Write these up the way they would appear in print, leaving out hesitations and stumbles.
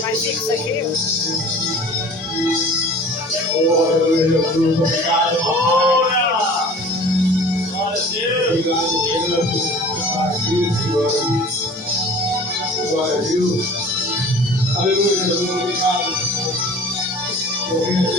Vai ser isso aqui? Obrigado, glória a Deus. Glória a Deus. Aleluia, Jesus, obrigado. Aleluia.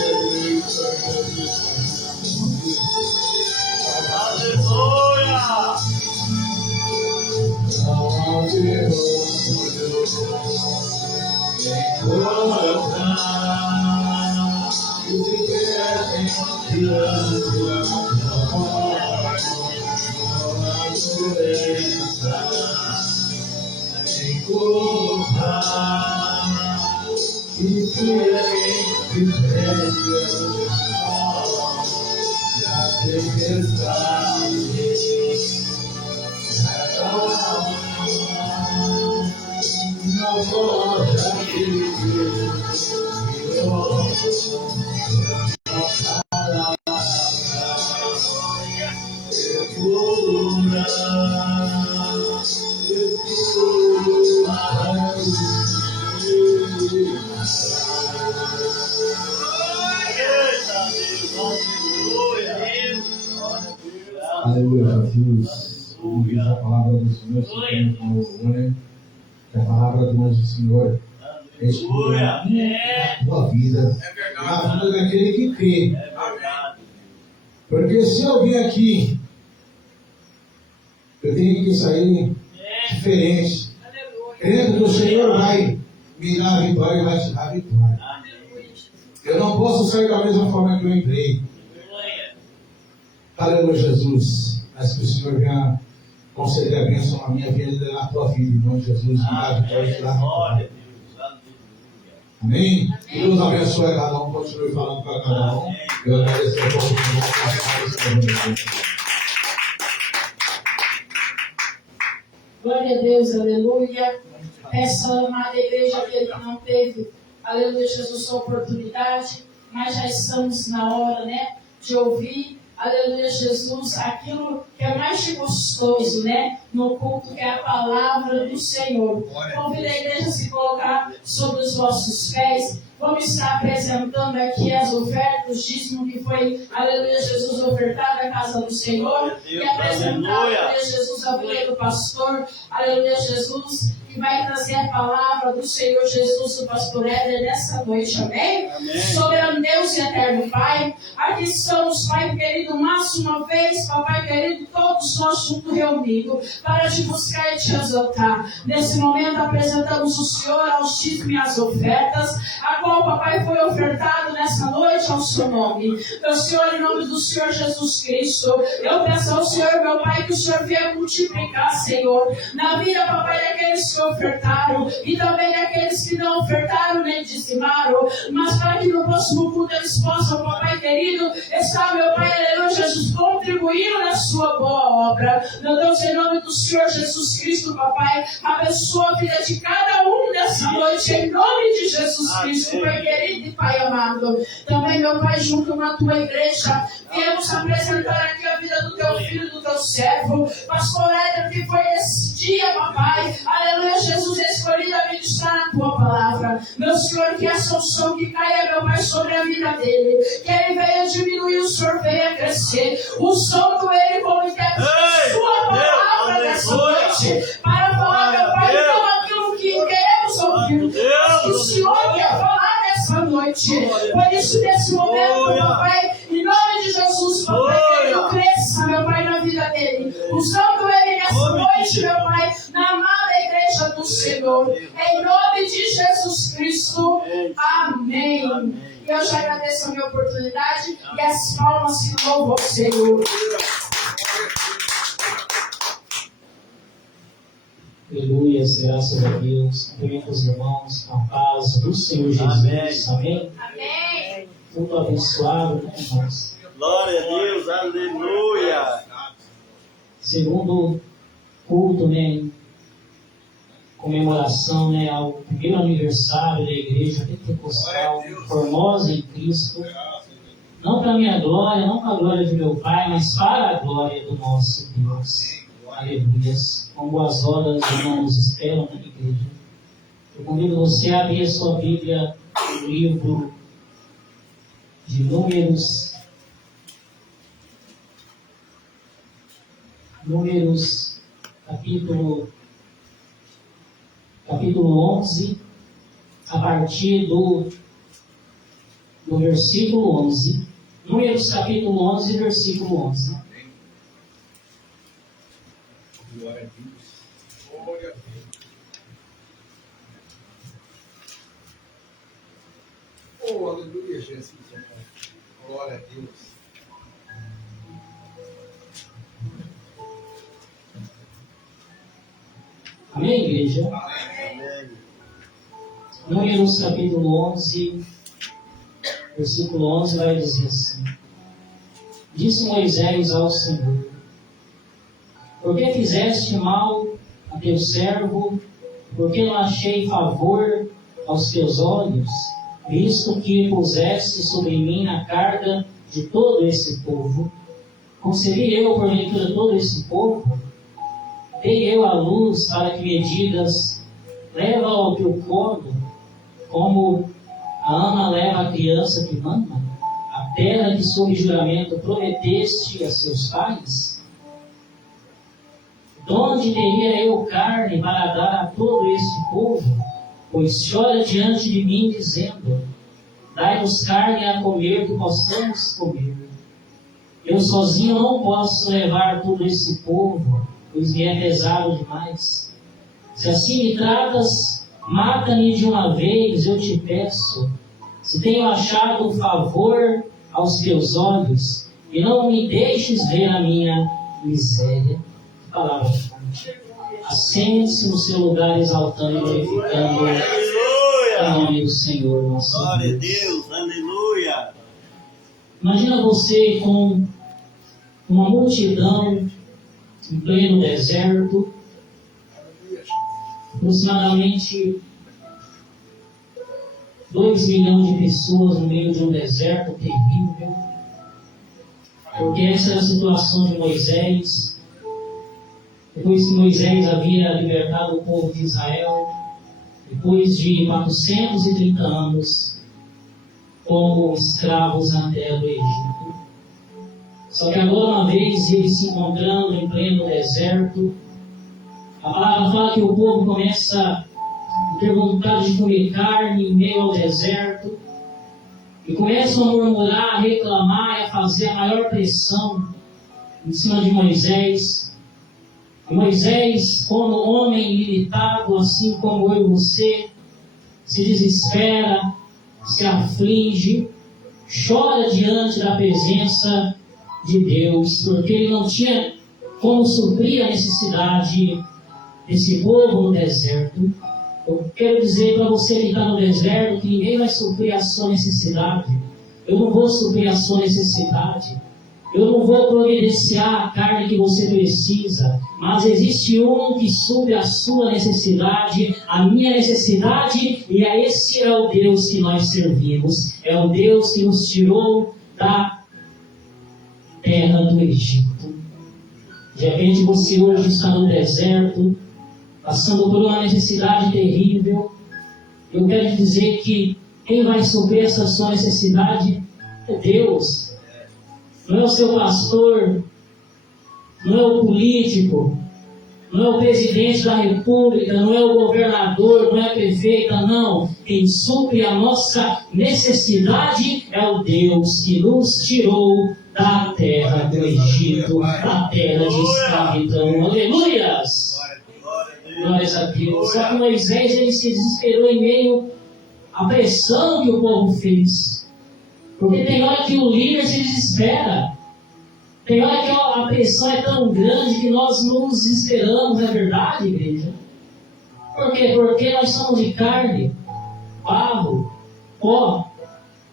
Aleluia, Jesus. Ouvir a palavra do Senhor, se com louvor, que a palavra do anjo do Senhor escura a tua vida, a vida daquele que crê. Porque se eu vim aqui, eu tenho que sair diferente. Crendo que o Senhor vai me dar a vitória e vai te dar a vitória. Eu não posso sair da mesma forma que eu entrei. Aleluia, Jesus. Mas que o Senhor venha conceder a bênção na minha vida e na tua vida, em nome de Jesus. Me dá a vitória e te dá a vitória. Amém? Que Deus abençoe a cada um. Continue falando para cada um. Eu agradeço a todos. Glória a Deus, aleluia. Peça, amada igreja, aquele que não teve, aleluia, Jesus, sua oportunidade, mas já estamos na hora, né, de ouvir, aleluia, Jesus, aquilo que é mais gostoso, né, no culto, que é a palavra do Senhor. Convido a igreja a se colocar sobre os vossos pés. Vamos estar apresentando aqui as ofertas, o dízimo que foi, aleluia, Jesus, ofertado à casa do Senhor, e apresentado, aleluia, Jesus, a vida do pastor, aleluia, Jesus, que vai trazer a palavra do Senhor Jesus, o pastor Éder, nessa noite, amém? Soberano Deus e eterno Pai, aqui estamos, Pai querido, mais uma vez, Papai querido, todos nós juntos reunidos, para te buscar e te exaltar. Nesse momento apresentamos o Senhor aos dízimos e às ofertas, a qual, Papai, foi ofertado nessa noite ao seu nome. Meu Senhor, em nome do Senhor Jesus Cristo, eu peço ao Senhor, meu Pai, que o Senhor venha multiplicar, Senhor, na vida, Papai, daqueles que ofertaram e também daqueles que não ofertaram nem dizimaram, mas para que no próximo culto eles possam, Papai querido, estar, meu Pai, aleluia, Jesus, contribuindo na sua boa obra. Meu Deus, em nome do Senhor Jesus Cristo, Papai, abençoa a vida de cada um nessa noite, em nome de Jesus Cristo, Pai querido e Pai amado. Também, meu Pai, junto na tua igreja, viemos apresentar aqui a vida do teu filho, do teu servo, pastor Éder, que foi esse dia, Papai, aleluia, Jesus, escolhido a ministrar a tua palavra. Meu Senhor, que essa unção que caia, meu Pai, sobre a vida dele, que ele venha diminuir, o Senhor venha crescer, o som do ele como intérprete da sua palavra nessa noite, para falar, meu Pai, não aquilo que queremos ouvir, mas que o Senhor quer falar nessa noite. Por isso, nesse momento, meu Pai, em nome de Jesus, Papai, que ele cresça, meu Pai, na vida dele, usando ele nessa noite, meu Pai, na amada igreja do Senhor, em nome de Jesus Cristo, amém. E Eu te agradeço a minha oportunidade e as palmas que louvam ao Senhor. Aleluia, graças a Deus. Cumprimento os irmãos com a paz do Senhor Jesus. Amém? Amém. Muito abençoado, né, irmãos? Glória a Deus, aleluia. Segundo culto, né, comemoração, né, ao primeiro aniversário da igreja pentecostal, Formosa em Cristo. Não para a minha glória, não para a glória de meu Pai, mas para a glória do nosso Deus. Aleluia. Com boas horas, irmãos, esperam na igreja. Eu convido você a abrir a sua Bíblia no livro de Números. Números, capítulo 11, a partir do versículo 11. Números, capítulo 11, versículo 11. Glória a Deus. Glória a Deus. Oh, aleluia, Jesus. Glória a Deus. Amém, igreja? Amém. Números, capítulo 11, versículo 11 vai dizer assim: Disse Moisés ao Senhor: Por que fizeste mal a teu servo? Por que não achei favor aos teus olhos, visto que puseste sobre mim a carga de todo esse povo? Concebi eu, porventura, todo esse povo? Dei eu a luz para que me digas: leva ao teu colo, como a ama leva a criança que mama, a terra que sob juramento prometeste a seus pais? Donde teria eu carne para dar a todo esse povo? Pois chora diante de mim, dizendo: dai-nos carne a comer que possamos comer. Eu sozinho não posso levar todo esse povo, pois me é pesado demais. Se assim me tratas, mata-me de uma vez, eu te peço. Se tenho achado favor aos teus olhos, e não me deixes ver a minha miséria. Palavra fonte. Assente-se no seu lugar, exaltando e glorificando o nome do Senhor nosso Glória a Deus. Deus, aleluia. Imagina você com uma multidão em pleno deserto, aproximadamente 2 milhões de pessoas no meio de um deserto terrível, porque essa era a situação de Moisés. Depois que Moisés havia libertado o povo de Israel, depois de 430 anos como escravos na terra do Egito. Só que agora, uma vez eles se encontrando em pleno deserto, a palavra fala que o povo começa a ter vontade de comer carne em meio ao deserto, e começam a murmurar, a reclamar e a fazer a maior pressão em cima de Moisés. E Moisés, como homem limitado, assim como eu e você, se desespera, se aflige, chora diante da presença de Deus, porque ele não tinha como suprir a necessidade desse povo no deserto. Eu quero dizer para você que está no deserto que ninguém vai suprir a sua necessidade. Eu não vou suprir a sua necessidade. Eu não vou providenciar a carne que você precisa, mas existe um que supre a sua necessidade, a minha necessidade, e esse é o Deus que nós servimos. É o Deus que nos tirou da terra do Egito. De repente você hoje está no deserto, passando por uma necessidade terrível. Eu quero te dizer que quem vai suprir essa sua necessidade é Deus. Não é o seu pastor, não é o político, não é o presidente da república, não é o governador, não é a prefeita, não. Quem supre a nossa necessidade é o Deus que nos tirou da terra do Egito, da terra de escravidão. Aleluias! Glórias a Deus. Só que Moisés ele se desesperou em meio à pressão que o povo fez. Porque tem hora que o líder se desespera. Tem hora que a pressão é tão grande que nós nos desesperamos, não é verdade, igreja? Por quê? Porque nós somos de carne, barro, pó.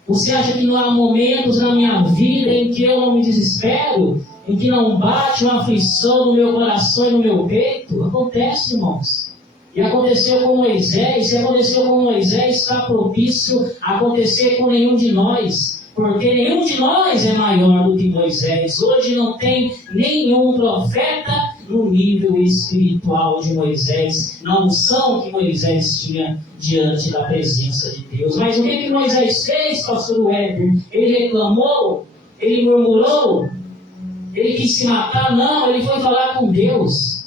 Você acha que não há momentos na minha vida em que eu não me desespero? Em que não bate uma aflição no meu coração e no meu peito? Acontece, irmãos. E aconteceu com Moisés. Se aconteceu com Moisés, está propício a acontecer com nenhum de nós. Porque nenhum de nós é maior do que Moisés. Hoje não tem nenhum profeta no nível espiritual de Moisés, na unção que Moisés tinha diante da presença de Deus. Mas o que Moisés fez, pastor Weber? Ele reclamou? Ele murmurou? Ele quis se matar? Não, ele foi falar com Deus.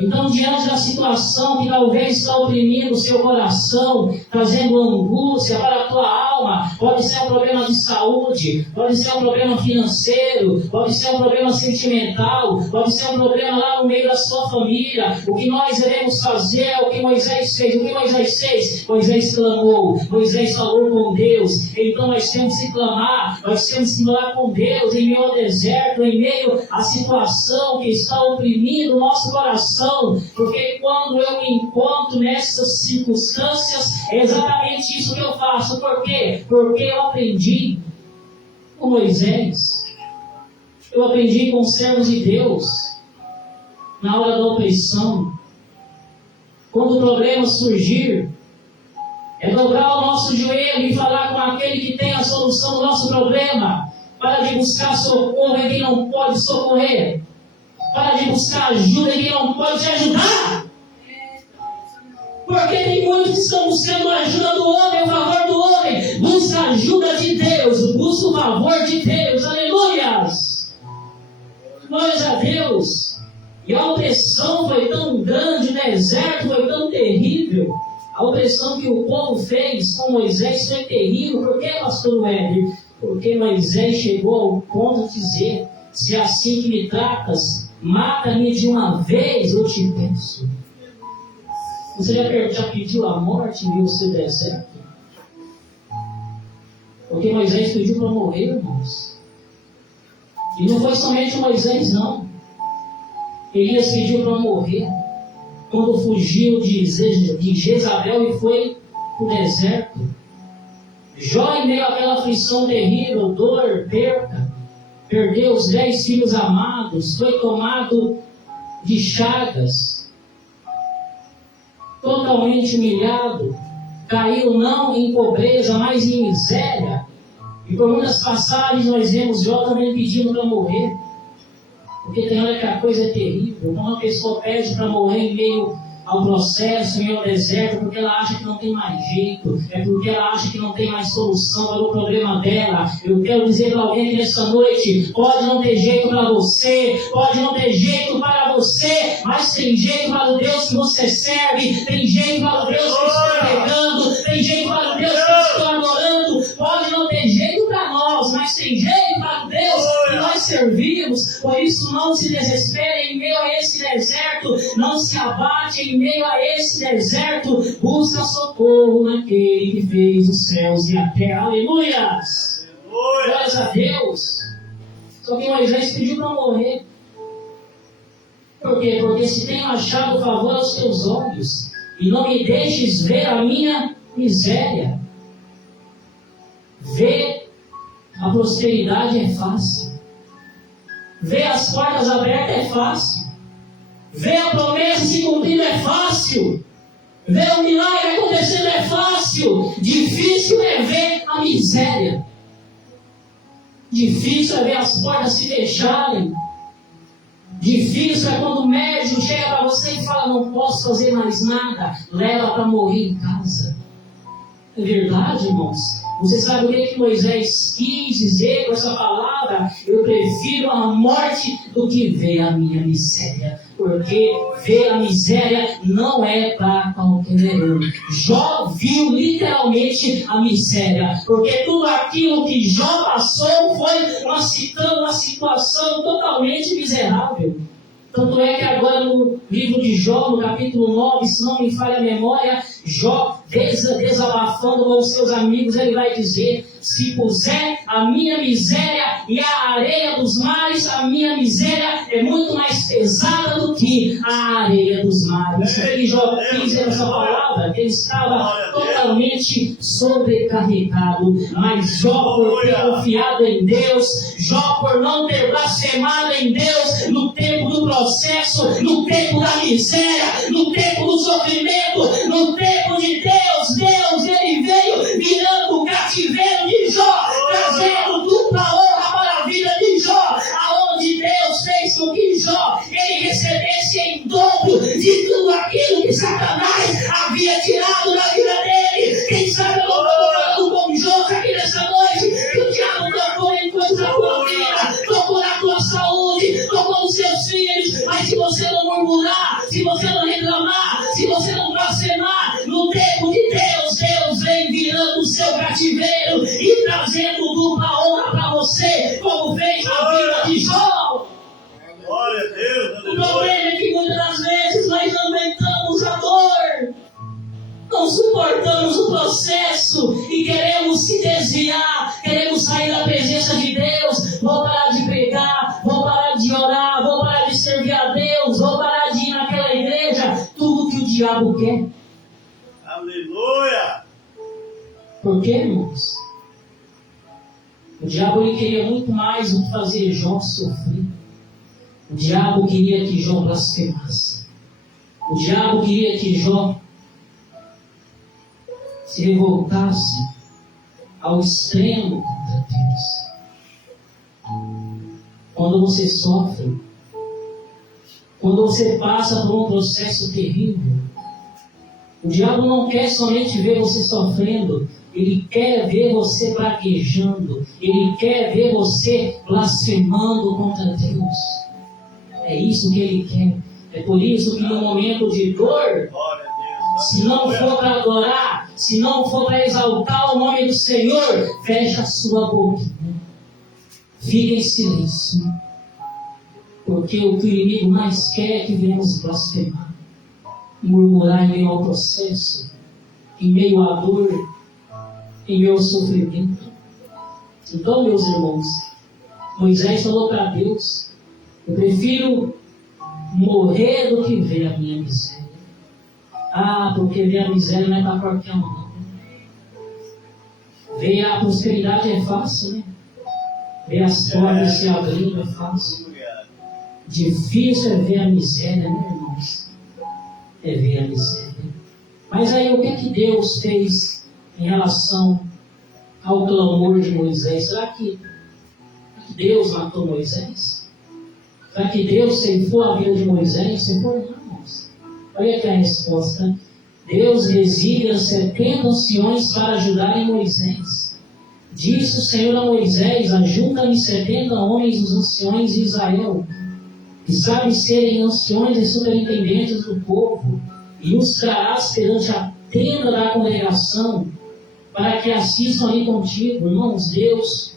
Então, diante da situação que talvez está oprimindo o seu coração, trazendo angústia para a tua alma, pode ser um problema de saúde, pode ser um problema financeiro, pode ser um problema sentimental, pode ser um problema lá no meio da sua família. O que nós iremos fazer é o que Moisés fez. O que Moisés fez? Moisés clamou, Moisés falou com Deus. Então nós temos que clamar, nós temos que falar com Deus em meio ao deserto, em meio à situação que está oprimindo o nosso coração. Porque quando eu me encontro nessas circunstâncias, é exatamente isso que eu faço. Por quê? Porque eu aprendi com Moisés, eu aprendi com os servos de Deus, na hora da opressão. Quando o problema surgir, é dobrar o nosso joelho e falar com aquele que tem a solução do nosso problema. Para de buscar socorro em quem não pode socorrer. Para de buscar ajuda em quem não pode te ajudar. Porque tem muitos que estão buscando a ajuda do homem, o favor do homem. Busca a ajuda de Deus, busca o favor de Deus. Aleluias! Glórias a Deus. E a opressão foi tão grande, o deserto foi tão terrível. A opressão que o povo fez com Moisés foi terrível. Por que, pastor Weber? Porque Moisés chegou ao ponto de dizer: se é assim que me tratas, mata-me de uma vez, eu te peço. Você já pediu a morte em seu deserto? Porque Moisés pediu para morrer, irmãos. E não foi somente Moisés, não. Elias pediu para morrer quando fugiu de Jezabel e foi para o deserto. Jó, em meio àquela aflição terrível, dor, perca, perdeu os 10 filhos amados, foi tomado de chagas, totalmente humilhado, caiu não em pobreza, mas em miséria. E por muitas passagens nós vemos Jó também pedindo para morrer. Porque tem hora que a coisa é terrível. Quando uma pessoa pede para morrer em meio ao processo, em meio ao deserto, porque ela acha que não tem mais jeito, é porque ela acha que não tem mais solução para o problema dela. Eu quero dizer para alguém que nessa noite, pode não ter jeito para você, pode não ter jeito para você, mas tem jeito para o Deus que você serve, tem jeito para o Deus que está pregando, tem jeito para o Deus que está adorando. Pode não ter jeito para nós, mas tem jeito para o Deus que nós servimos. Por isso não se desespere em meio a esse deserto, não se abate em meio a esse deserto, busca socorro naquele que fez os céus e a terra. Aleluias! Glórias a Deus! Só que Moisés pediu para morrer. Por quê? Porque se tenho achado favor aos teus olhos, e não me deixes ver a minha miséria. Ver a prosperidade é fácil. Ver as portas abertas é fácil. Ver a promessa se cumprindo é fácil. Ver o milagre acontecendo é fácil. Difícil é ver a miséria. Difícil é ver as portas se fecharem. Difícil é quando o médico chega para você e fala: não posso fazer mais nada, leva para morrer em casa. É verdade, irmãos? Você sabe o que Moisés quis dizer com essa palavra? Eu prefiro a morte do que ver a minha miséria. Porque ver a miséria não é para qualquer um. Jó viu literalmente a miséria. Porque tudo aquilo que Jó passou foi uma situação totalmente miserável. Tanto é que agora no livro de Jó, no capítulo 9, se não me falha a memória, Jó, desabafando com os seus amigos, ele vai dizer: se puser a minha miséria e a areia dos mares, a minha miséria é muito mais pesada do que a areia dos mares. E Jó quis essa palavra, que ele estava totalmente sobrecarregado. Mas Jó, por ter confiado em Deus, Jó, por não ter blasfemado em Deus no tempo do processo, no tempo da miséria, no tempo do sofrimento, no tempo de Deus, ele veio virando o cativeiro de Jó, trazendo dupla honra para a vida de Jó, aonde Deus fez com que Jó ele recebesse em dobro de tudo aquilo que Satanás havia tirado da vida dele. Quem sabe eu não estou falando com Jó aqui nessa noite, que o diabo tocou em coisa da tua vida, tocou na tua saúde, tocou nos seus filhos, mas se você não murmurar, se você não reclamar, se você não blasfemar, no tempo de Deus vem virando o seu cativeiro e trazendo dupla honra para você, como fez na vida de Jó. Glória a Deus. O problema é que muitas das vezes nós não aguentamos a dor, não suportamos o processo e queremos se desviar, queremos sair da presença de Deus. Vou parar de pregar, vou parar de orar, vou parar de servir a Deus, vou parar de ir naquela igreja. Tudo que o diabo quer. Aleluia. Por quê, irmãos? O diabo ele queria muito mais do que fazer Jó sofrer. O diabo queria que Jó blasfemasse. O diabo queria que Jó se revoltasse ao extremo contra Deus. Quando você sofre, quando você passa por um processo terrível, o diabo não quer somente ver você sofrendo, ele quer ver você praguejando, ele quer ver você blasfemando contra Deus. É isso que ele quer. É por isso que no momento de dor, se não for para adorar, se não for para exaltar o nome do Senhor, fecha a sua boca. Fica em silêncio. Porque o que o inimigo mais quer é que venhamos blasfemar, murmurar em meio ao processo, em meio à dor, em meio ao sofrimento. Então, meus irmãos, Moisés falou para Deus: eu prefiro morrer do que ver a minha miséria. Ah, porque ver a miséria não é para qualquer um, não. Ver a prosperidade é fácil, né? Ver as portas se abrindo é fácil. Difícil é ver a miséria, né, irmãos? É ver a miséria. Mas aí o que Deus fez em relação ao clamor de Moisés? Será que Deus matou Moisés? Será que Deus ceifou a vida de Moisés? Ceifou, não, irmãos. Olha aqui a resposta. Deus designa 70 anciões para ajudarem Moisés. Disse o Senhor a Moisés: ajunta-me 70 homens dos anciões de Israel, que sabem serem anciões e superintendentes do povo, e os trarás perante a tenda da congregação, para que assistam ali contigo. Irmãos, Deus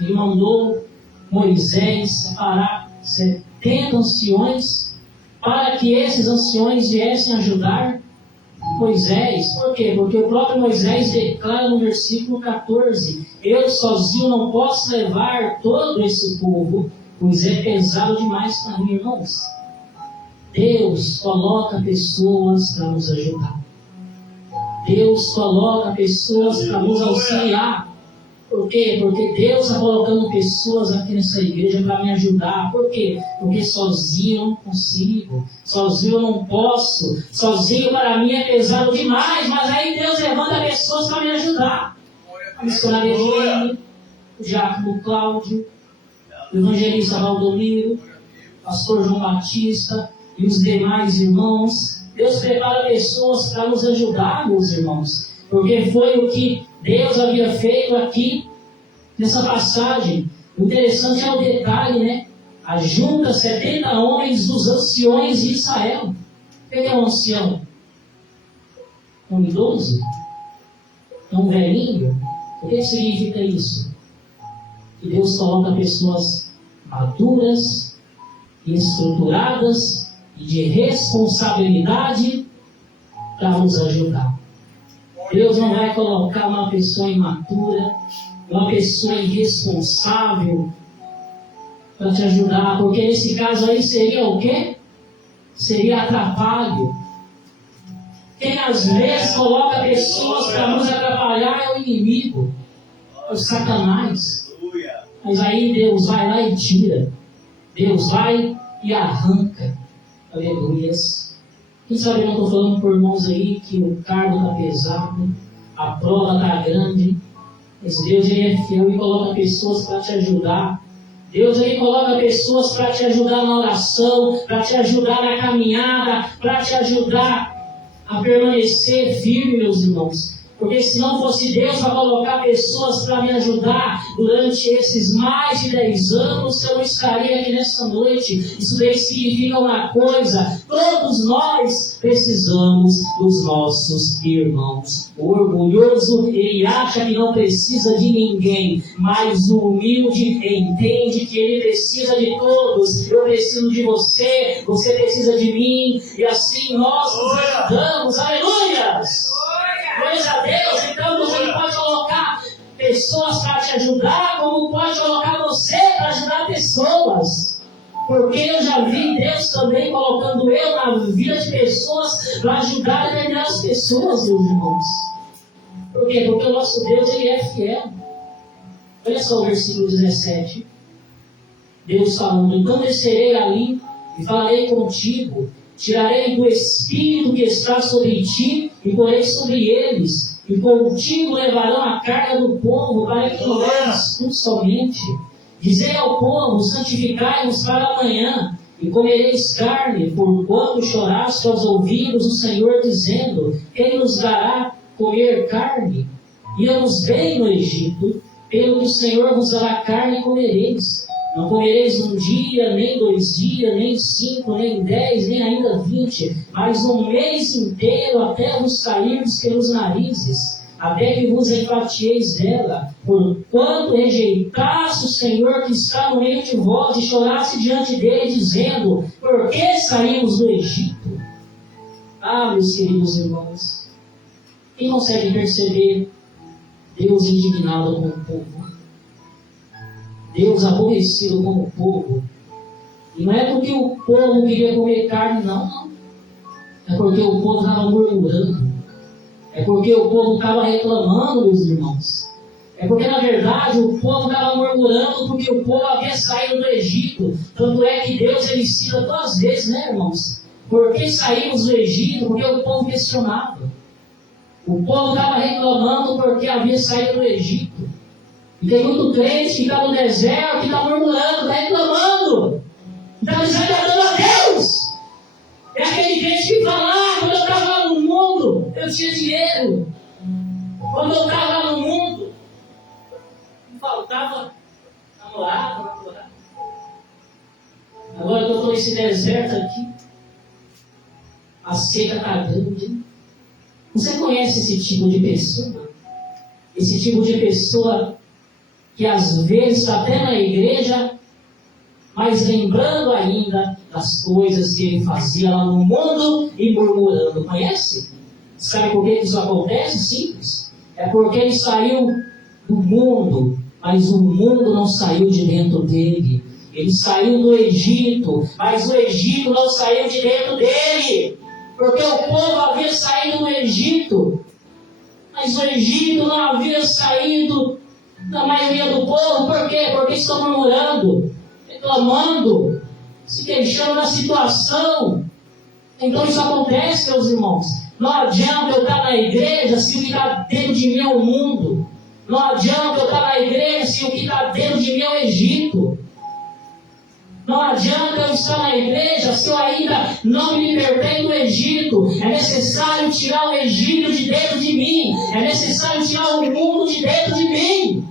lhe mandou Moisés separar 70 anciões, para que esses anciões viessem ajudar Moisés. Por quê? Porque o próprio Moisés declara no versículo 14: eu sozinho não posso levar todo esse povo, pois é pesado demais para mim. Irmãos, Deus coloca pessoas para nos ajudar. Deus coloca pessoas para nos auxiliar. Por quê? Porque Deus está colocando pessoas aqui nessa igreja para me ajudar. Por quê? Porque sozinho eu não consigo, sozinho eu não posso, sozinho para mim é pesado demais, mas aí Deus levanta pessoas para me ajudar. A missionária Eugênia, o diácono Cláudio, o evangelista Valdomiro, o pastor João Batista e os demais irmãos. Deus prepara pessoas para nos ajudar, meus irmãos, porque foi o que Deus havia feito aqui nessa passagem. O interessante é o detalhe, né? Ajunta 70 homens dos anciões de Israel. O que é um ancião? Um idoso? Um velhinho? O que significa isso? Que Deus coloca pessoas maduras, estruturadas e de responsabilidade para nos ajudar. Deus não vai colocar uma pessoa imatura, uma pessoa irresponsável para te ajudar, porque nesse caso aí seria o quê? Seria atrapalho. Quem às vezes coloca pessoas para nos atrapalhar é o inimigo, é o Satanás. Mas aí Deus vai lá e tira. Deus vai e arranca. Aleluias. Quem sabe eu não estou falando por irmãos aí que o cargo está pesado, a prova está grande, mas Deus ele é fiel e coloca pessoas para te ajudar. Deus ele coloca pessoas para te ajudar na oração, para te ajudar na caminhada, para te ajudar a permanecer firme, meus irmãos. Porque se não fosse Deus para colocar pessoas para me ajudar durante esses mais de 10 anos, eu não estaria aqui nessa noite. Isso daí significa uma coisa: todos nós precisamos dos nossos irmãos. O orgulhoso, ele acha que não precisa de ninguém, mas o humilde entende que ele precisa de todos. Eu preciso de você, você precisa de mim, e assim nós nos ajudamos. Aleluias! Glória a Deus. Então você pode colocar pessoas para te ajudar, como pode colocar você para ajudar pessoas. Porque eu já vi Deus também colocando eu na vida de pessoas para ajudar determinadas pessoas, meus irmãos. Por quê? Porque o nosso Deus ele é fiel. Olha só o versículo 17. Deus falando: então descerei ali e falarei contigo. Tirarei do espírito que está sobre ti e porei sobre eles, e contigo levarão a carga do povo, para que não leves tu somente. Dizei ao povo: santificai-vos para amanhã, e comereis carne, porquanto choraste aos ouvidos o Senhor, dizendo: quem nos dará comer carne? Íamos bem no Egito, pelo que o Senhor vos dará carne e comereis. Não comereis um dia, nem 2 dias, nem 5, nem 10, nem ainda 20, mas um mês inteiro, até vos cairdes pelos narizes, até que vos enfatieis dela, porquanto rejeitaste o Senhor que está no meio de vós, e choraste diante dele, dizendo: por que saímos do Egito? Ah, meus queridos irmãos, quem consegue perceber Deus indignado com o povo? Deus aborrecido com o povo? E não é porque o povo queria comer carne, não. É porque o povo estava murmurando. É porque o povo estava reclamando, meus irmãos. É porque, na verdade, o povo estava murmurando porque o povo havia saído do Egito. Tanto é que Deus ele cita 2 vezes, né, irmãos? Por que saímos do Egito? Porque o povo questionava. O povo estava reclamando porque havia saído do Egito. E tem muito crente que está no deserto, que está murmurando, está reclamando, está desagradando a Deus. É aquele crente que fala: quando eu estava no mundo, eu tinha dinheiro. Quando eu estava no mundo, me faltava namorado. Agora que eu estou nesse deserto aqui, a seca está grande. Você conhece esse tipo de pessoa? Esse tipo de pessoa que às vezes está até na igreja, mas lembrando ainda das coisas que ele fazia lá no mundo e murmurando. Conhece? Sabe por que isso acontece? Simples. É porque ele saiu do mundo, mas o mundo não saiu de dentro dele. Ele saiu do Egito, mas o Egito não saiu de dentro dele. Porque o povo havia saído do Egito, mas o Egito não havia saído da maioria do povo. Por quê? Porque estão murmurando, reclamando, se queixando da situação. Então isso acontece, meus irmãos. Não adianta eu estar na igreja se o que está dentro de mim é o mundo. Não adianta eu estar na igreja se o que está dentro de mim é o Egito. Não adianta eu estar na igreja se eu ainda não me libertei do Egito. É necessário tirar o Egito de dentro de mim. É necessário tirar o mundo de dentro de mim.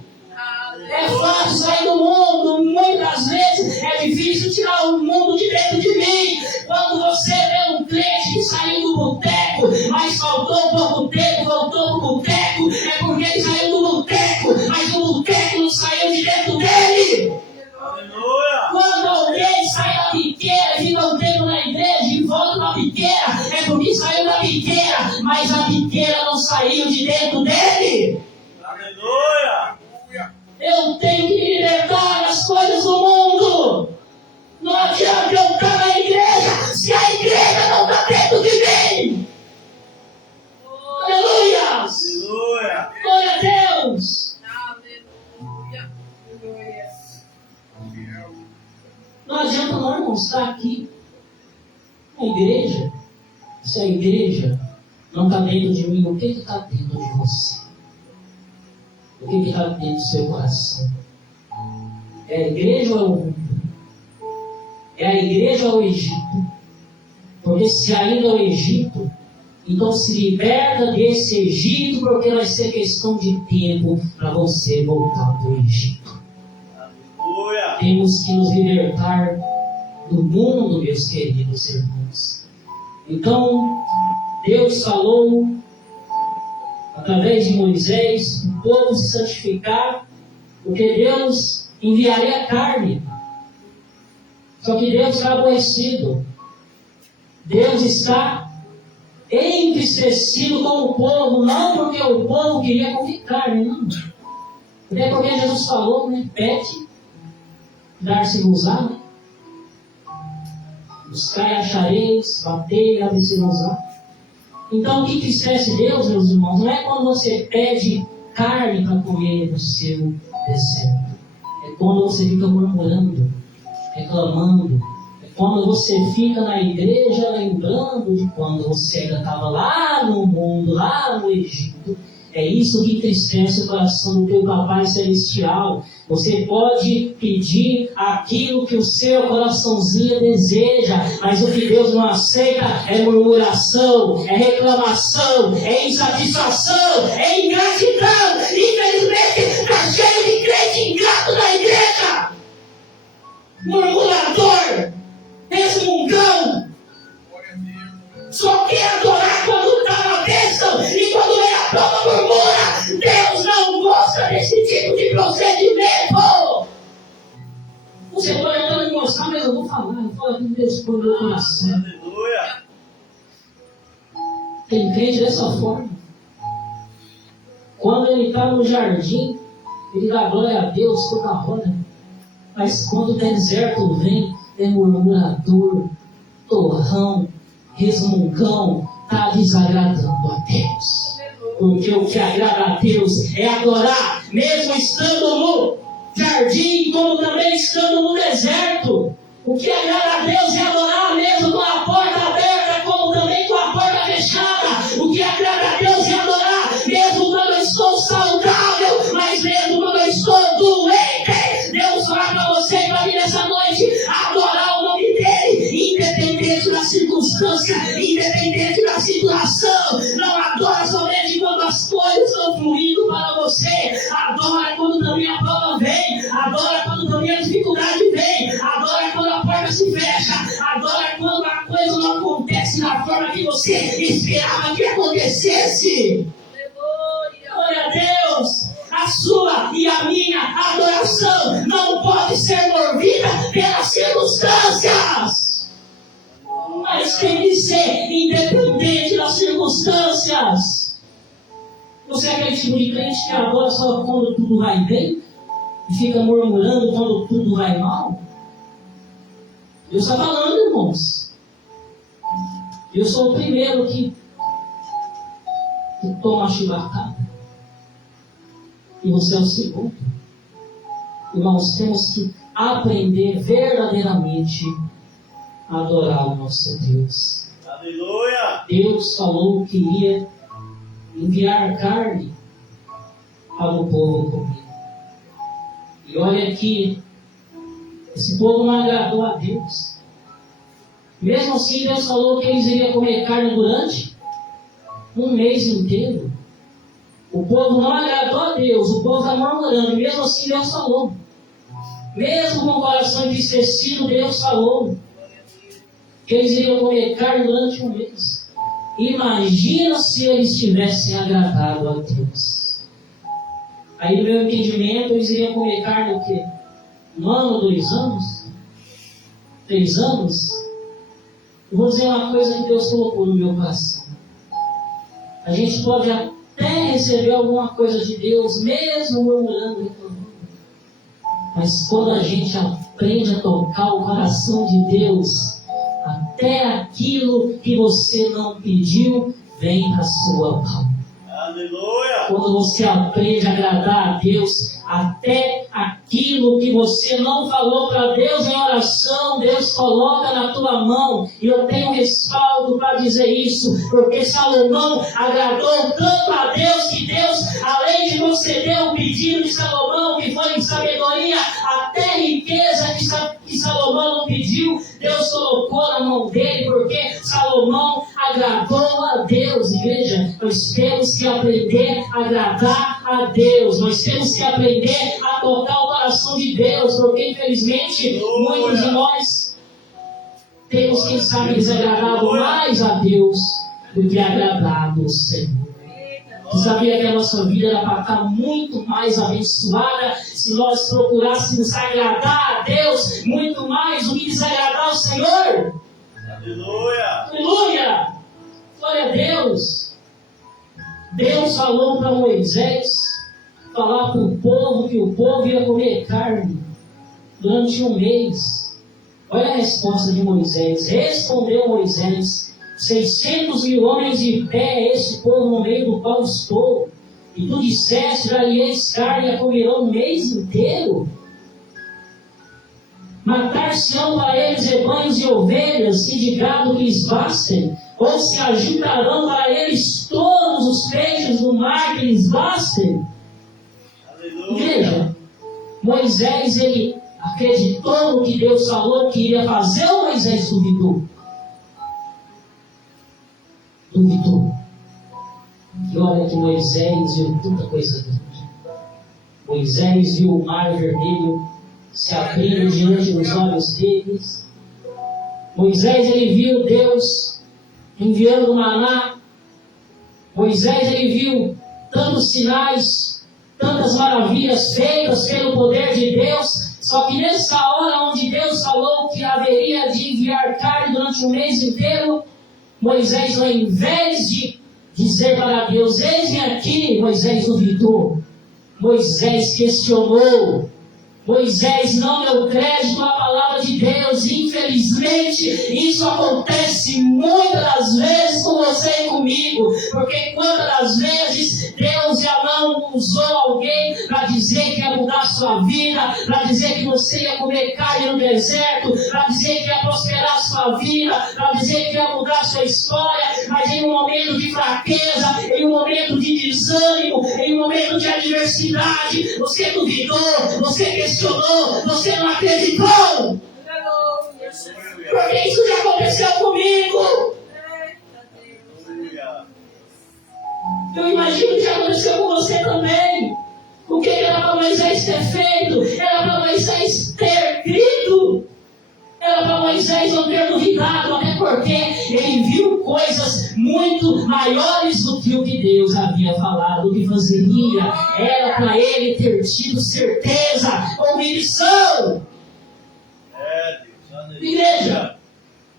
É fácil sair do mundo, muitas vezes é difícil tirar o mundo de dentro de mim. Quando você vê um crente que saiu do boteco, mas faltou pouco tempo, voltou pro boteco, é porque ele saiu do boteco, mas o boteco não saiu de dentro dele. Quando alguém sai da biqueira e fica um tempo na igreja e volta para a biqueira, é porque saiu da biqueira, dentro dele. Aleluia. Eu tenho que me libertar das coisas do mundo. Não adianta eu estar na igreja se a igreja não está dentro de mim. Aleluia! Aleluia. Glória a Deus! Não adianta não, irmão, estar aqui na igreja, se a igreja não está dentro de mim, o que está dentro de você? O que está dentro do seu coração? É a igreja ou é o mundo? É a igreja ou o Egito? Porque se ainda é o Egito, então se liberta desse Egito, porque vai ser questão de tempo para você voltar para o Egito. Aleluia. Temos que nos libertar do mundo, meus queridos irmãos. Então, Deus falou através de Moisés, o povo se santificar, porque Deus enviaria a carne. Só que Deus está aborrecido. Deus está entristecido com o povo, não porque o povo queria comer carne, não. Até porque Jesus falou, né? Pede, dar-se-vos-á, né? Buscai, achareis, batei, abrir-se-vos-á. Então, o que entristece Deus, meus irmãos, não é quando você pede carne para comer no seu deserto. É quando você fica murmurando, reclamando. É quando você fica na igreja lembrando de quando você ainda estava lá no mundo, lá no Egito. É isso que entristece o coração do teu Papai Celestial. Você pode pedir aquilo que o seu coraçãozinho deseja, mas o que Deus não aceita é murmuração, é reclamação, é insatisfação, é ingratidão. Infelizmente, está cheio de crente ingrato na igreja. Murmurador, resmungão, só quer adorar quando está na bênção e quando vem a prova murmura. Deus não gosta desse tipo de procedimento. Você pode até me mostrar, mas eu vou falar. Eu falo que Deus põe no meu coração. Aleluia. Tem crente dessa forma. Quando ele está no jardim, ele dá glória a Deus toda hora. Mas quando o deserto vem, é murmurador, torrão, resmungão, está desagradando a Deus. Porque o que agrada a Deus é adorar, mesmo estando no jardim, como também estando no deserto. O que agrada a Deus é adorar, mesmo com a porta aberta, como também com a porta fechada. O que agrada a Deus é adorar, mesmo quando eu estou saudável, mas mesmo quando eu estou doente. Deus fala para você e para mim nessa noite, adorar o nome dEle, independente da circunstância, independente da situação. Não adora somente quando as coisas estão fluindo para você. Adora quando também a prova vem. Adora quando também a dificuldade vem. Adora quando a porta se fecha. Adora quando a coisa não acontece da forma que você esperava que acontecesse. Glória a Deus! A sua e a minha adoração não pode ser movida pelas circunstâncias. Mas tem que ser independente das circunstâncias. Você é aquele tipo de crente que adora só quando tudo vai bem e fica murmurando quando tudo vai mal? Deus está falando, irmãos. Eu sou o primeiro que toma a chibatada. E você é o segundo. Irmãos, temos que aprender verdadeiramente a adorar o nosso Deus. Aleluia. Deus falou que iria enviar carne para o povo comer. E olha que esse povo não agradou a Deus. Mesmo assim, Deus falou que eles iriam comer carne durante um mês inteiro. O povo não agradou a Deus, o povo está murmurando, e mesmo assim Deus falou. Mesmo com o coração entristecido, Deus falou que eles iriam comer carne durante um mês. Imagina se eles tivessem agradado a Deus. Aí, no meu entendimento, eles iriam comer carne o quê? 1 ano, 2 anos? 3 anos? Eu vou dizer uma coisa que Deus colocou no meu coração. A gente pode até recebeu alguma coisa de Deus, mesmo murmurando, reclamando. Mas quando a gente aprende a tocar o coração de Deus, até aquilo que você não pediu, vem na sua mão. Aleluia. Quando você aprende a agradar a Deus, até aquilo que você não falou para Deus em oração, Deus coloca na tua mão. E eu tenho respaldo para dizer isso, porque Salomão agradou tanto a Deus, que Deus, além de conceder o pedido de Salomão, que foi em sabedoria, até riqueza que Salomão não pediu, Deus colocou na mão dele, porque Salomão agradou a Deus. Igreja, nós temos que aprender a agradar a Deus, nós temos que aprender a tocar o coração de Deus, porque infelizmente muitos de nós temos, quem sabe, desagradado mais a Deus do que agradado ao Senhor. Você sabia que a nossa vida era para estar muito mais abençoada se nós procurássemos agradar a Deus muito mais do que desagradar ao Senhor? Aleluia. Aleluia! Glória a Deus! Deus falou para Moisés falar para o povo que o povo ia comer carne durante um mês. Olha a resposta de Moisés. Respondeu Moisés: 600.000 homens de pé é esse povo no meio do qual estou. E tu disseste: dar-lhes carne e a comerão o mês inteiro. Matar-se-ão para eles rebanhos e ovelhas e de gado que lhes bastem, ou se ajuntarão para eles todos os peixes do mar que lhes bastem. Veja, Moisés, ele acreditou no que Deus falou que iria fazer, ou Moisés duvidou? Duvidou. E olha que Moisés viu tanta coisa grande. Moisés viu o mar vermelho se abrindo diante dos olhos deles. Moisés, ele viu Deus enviando maná. Moisés, ele viu tantos sinais, tantas maravilhas feitas pelo poder de Deus. Só que nessa hora onde Deus falou que haveria de enviar carne durante um mês inteiro, Moisés, ao invés de dizer para Deus: eis-me aqui, Moisés duvidou. Moisés questionou. Moisés não deu crédito à palavra de Deus. Infelizmente, isso acontece muitas das vezes com você e comigo. Porque quantas das vezes Deus já não usou alguém para dizer que ia mudar a sua vida, para dizer que você ia comer carne no deserto, para dizer que ia prosperar a sua vida, para dizer que ia mudar a sua história, mas em um momento de fraqueza, em um momento de desânimo, em um momento de adversidade, você duvidou, você questionou, você não acreditou. Porque isso já aconteceu comigo. Eu imagino que já aconteceu com você também. O que era para Moisés ter feito? Era para Moisés ter crido. Era para Moisés não ter duvidado, até porque ele viu coisas muito maiores do que o que Deus havia falado que fazeria. Era para ele ter tido certeza, convicção. Igreja,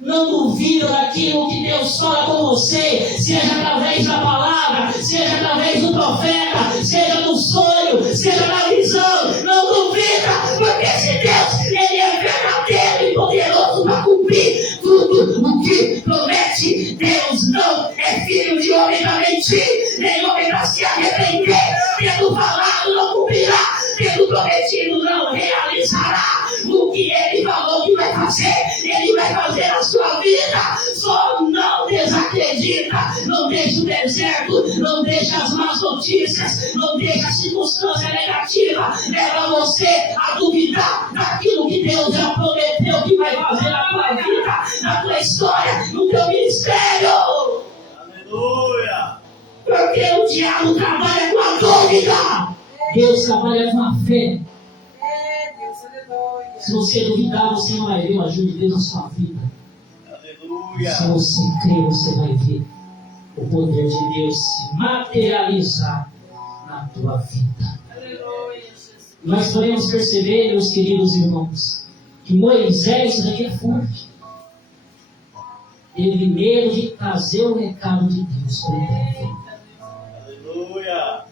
não duvida daquilo que Deus fala com você, seja através da palavra, seja através do profeta, seja no sonho, seja na visão. Não duvida, porque esse Deus, ele é verdadeiro e poderoso para cumprir tudo o que promete. Deus não é filho de homem para mentir, nem homem para se arrepender. Tendo falado, não cumprirá. Tendo prometido, não realizará. O que ele falou que vai fazer, ele vai fazer na sua vida. Só não desacredita. Não deixe o deserto, não deixe as más notícias, não deixe a circunstância negativa leva você a duvidar daquilo que Deus já prometeu que vai fazer na tua vida, na tua história, no teu ministério. Aleluia. Porque o diabo trabalha com a dúvida, Deus trabalha com a fé. Se você duvidar, você não vai ver o ajuda de Deus na sua vida. Aleluia. Se você crer, você vai ver o poder de Deus se materializar na tua vida. Nós podemos perceber, meus queridos irmãos, que Moisés também é forte. Teve medo de trazer o recado de Deus para o povo.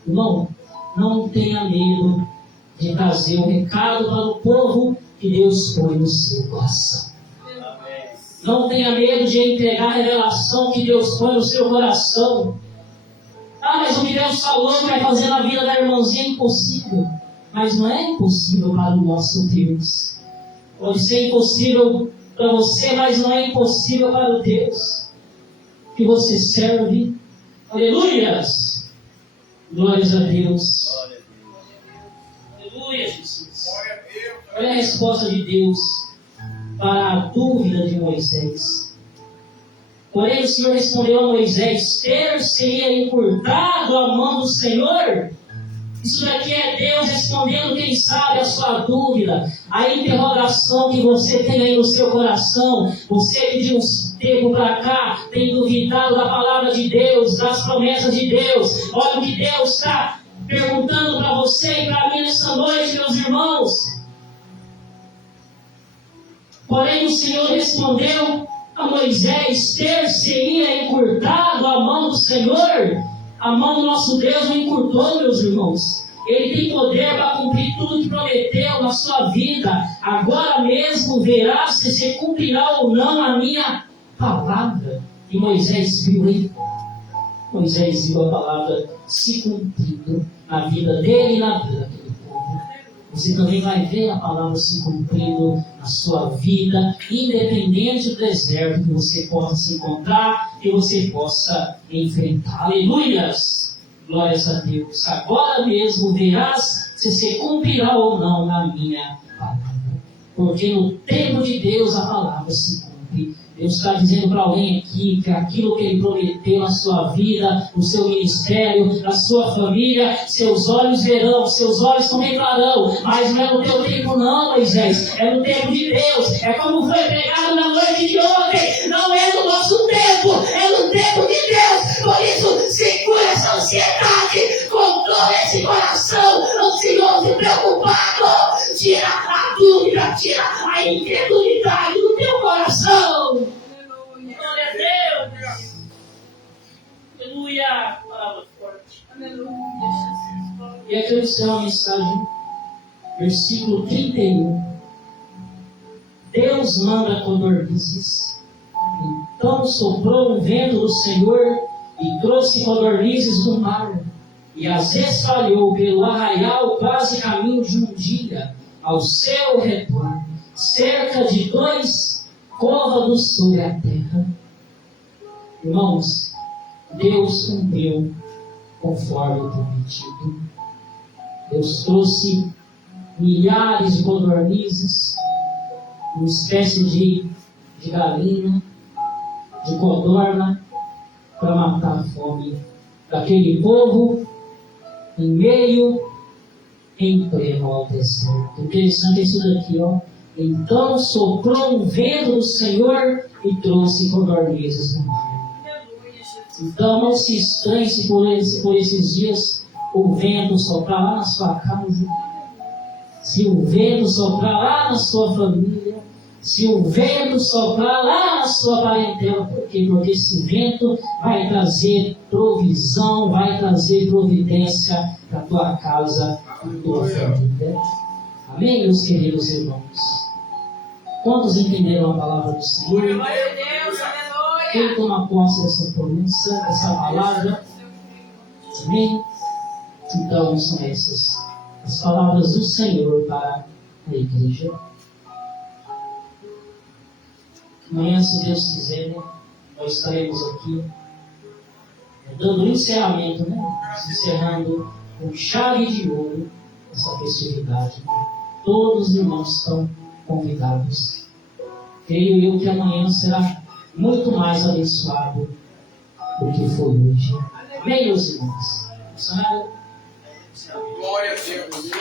Irmão, não tenha medo de trazer um recado para o povo que Deus põe no seu coração. Não tenha medo de entregar a revelação que Deus põe no seu coração. Ah, mas o que Deus falou que vai fazer na vida da irmãzinha é impossível. Mas não é impossível para o nosso Deus. Pode ser impossível para você, mas não é impossível para o Deus que você serve. Aleluias! Glórias a Deus. Aleluia, Jesus. Olha a resposta de Deus para a dúvida de Moisés. Porém o Senhor respondeu a Moisés: ter-se-ia encurtado a mão do Senhor? Isso daqui é Deus respondendo, quem sabe, a sua dúvida, a interrogação que você tem aí no seu coração. Você que de uns tempo para cá tem duvidado da palavra de Deus, das promessas de Deus. Olha o que Deus está perguntando para você e para mim nessa noite, meus irmãos. Porém o Senhor respondeu a Moisés: ter-se-ia encurtado a mão do Senhor? A mão do nosso Deus não encurtou, meus irmãos. Ele tem poder para cumprir tudo que prometeu na sua vida. Agora mesmo verá se se cumprirá ou não a minha palavra. E Moisés viu, hein? Moisés viu a palavra se cumprindo na vida dele e na vida daquele povo. Você também vai ver a palavra se cumprindo na sua vida, independente do deserto que você possa se encontrar, que você possa enfrentar. Aleluias! Glórias a Deus. Agora mesmo verás se se cumprirá ou não na minha palavra. Porque no tempo de Deus a palavra se cumpre. Deus está dizendo para alguém aqui que aquilo que Ele prometeu na sua vida, no seu ministério, na sua família, seus olhos verão, seus olhos contemplarão. Mas não é no teu tempo não, Moisés. É no tempo de Deus. É como foi pregado na noite de ontem. Não é no nosso tempo, é no tempo de Deus. Por isso, segura essa ansiedade, controla esse coração ansioso e preocupado. Tira a dúvida, tira a incredulidade do teu coração. Glória a Deus. Aleluia. Palavra forte. Aleluia. E aqui eu encerro a mensagem. Versículo 31. Deus manda codornizes. Então soprou um vento do Senhor e trouxe codornizes do mar, e as espalhou pelo arraial quase caminho de um dia, ao seu redor, cerca de 2 côvados sobre a terra. Irmãos, Deus cumpriu conforme o prometido. Deus trouxe milhares de codornizes, uma espécie de galinha, de codorna, para matar a fome daquele povo em pleno ao deserto. Interessante isso daqui, ó. Então soprou um vento do Senhor e trouxe codornizes do mar. Então não se estranhe se por esses dias o vento soprar lá na sua casa, se o vento soprar lá na sua família, se o vento soprar lá na sua parentela. Por quê? Porque esse vento vai trazer provisão, vai trazer providência para a tua casa e tua família. Amém, meus queridos irmãos? Quantos entenderam a palavra do Senhor? Quem toma posse dessa promessa, dessa palavra? Amém? Então são essas as palavras do Senhor para a igreja. Amanhã, se Deus quiser, nós estaremos aqui dando encerramento, encerrando com chave de ouro essa festividade. Todos os irmãos estão convidados. Creio eu que amanhã será muito mais abençoado do que foi hoje. Amém, meus irmãos? Glória a Deus.